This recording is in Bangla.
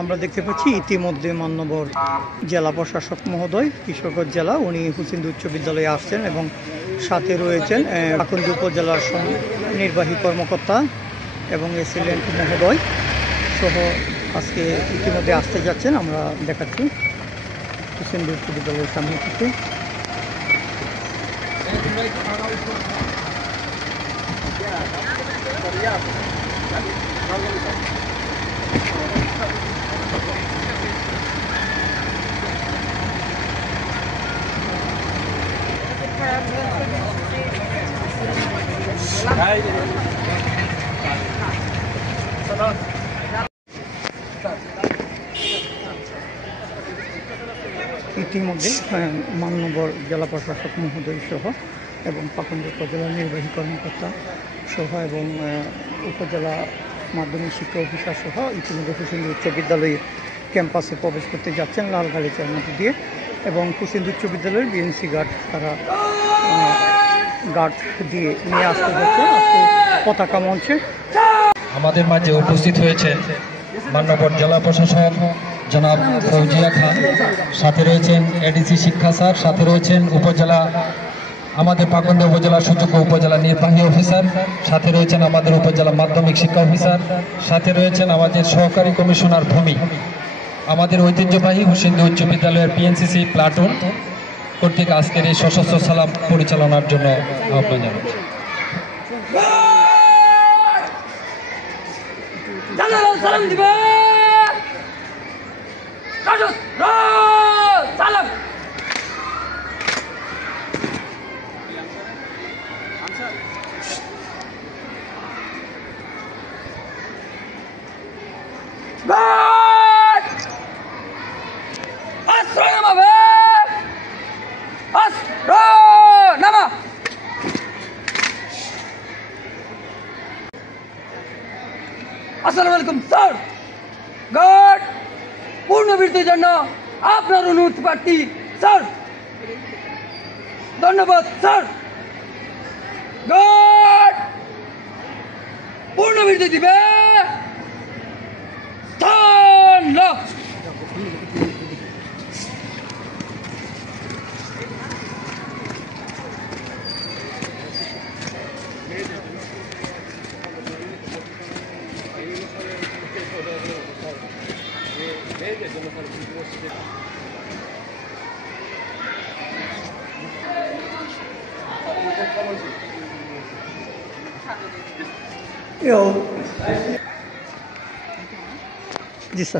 আমরা দেখতে পাচ্ছি ইতিমধ্যে মান্যবর জেলা প্রশাসক মহোদয় কিশোরগঞ্জ জেলা উনি হুসেন্দি উচ্চ বিদ্যালয়ে আসছেন এবং সাথে রয়েছেন পাকুন্দি উপজেলার নির্বাহী কর্মকর্তা এবং এসিলেন্ট মহোদয় সহ আজকে ইতিমধ্যে আসতে যাচ্ছেন। আমরা দেখাচ্ছি হুসেন্দি উচ্চ বিদ্যালয়ের সামনে থেকে। ইতিমধ্যে মান্যবর জেলা প্রশাসক মহোদয় সহ এবং পাকুন্দি উপজেলা নির্বাহী কর্মকর্তা সহ এবং উপজেলা মাধ্যমিক শিক্ষা অফিসার সহ ইতিমধ্যে হুসেন্দি উচ্চ বিদ্যালয়ে ক্যাম্পাসে প্রবেশ করতে যাচ্ছেন লাল গালিচার মধ্যে দিয়ে এবং হুসেন্দি উচ্চ বিদ্যালয়ের বিএনসি গার্ড তারা গার্ড দিয়ে নিয়ে আসতে যাচ্ছে। আজকে পতাকা মঞ্চে আমাদের মাঝে উপস্থিত হয়েছেন মান্যবর জেলা প্রশাসক জনাব ফৌজিয়া খান, সাথে রয়েছেন এডিসি শিক্ষা স্যার, সাথে রয়েছেন উপজেলা আমাদের পাকুন্দি উপজেলা সুযোগ্য উপজেলা নির্বাহী অফিসার, সাথে রয়েছেন আমাদের উপজেলা মাধ্যমিক শিক্ষা অফিসার, সাথে রয়েছেন আমাদের সহকারী কমিশনার ভূমি, আমাদের ঐতিহ্যবাহী হুসেন্দি উচ্চ বিদ্যালয়ের পিএনসিসি প্লাটুন কর্তৃক আজকের এই সশস্ত্র সালাম পরিচালনার জন্য আহ্বান জানাচ্ছি। সালাম দিবে সালাম আসসালামু আলাইকুম স্যার। গার্ড পূর্ণবৃত্তির জন্য আপনার অনুরোধ প্রার্থী স্যার। ধন্যবাদ স্যার। গার্ড পূর্ণবৃত্তি দিবে। जी सर।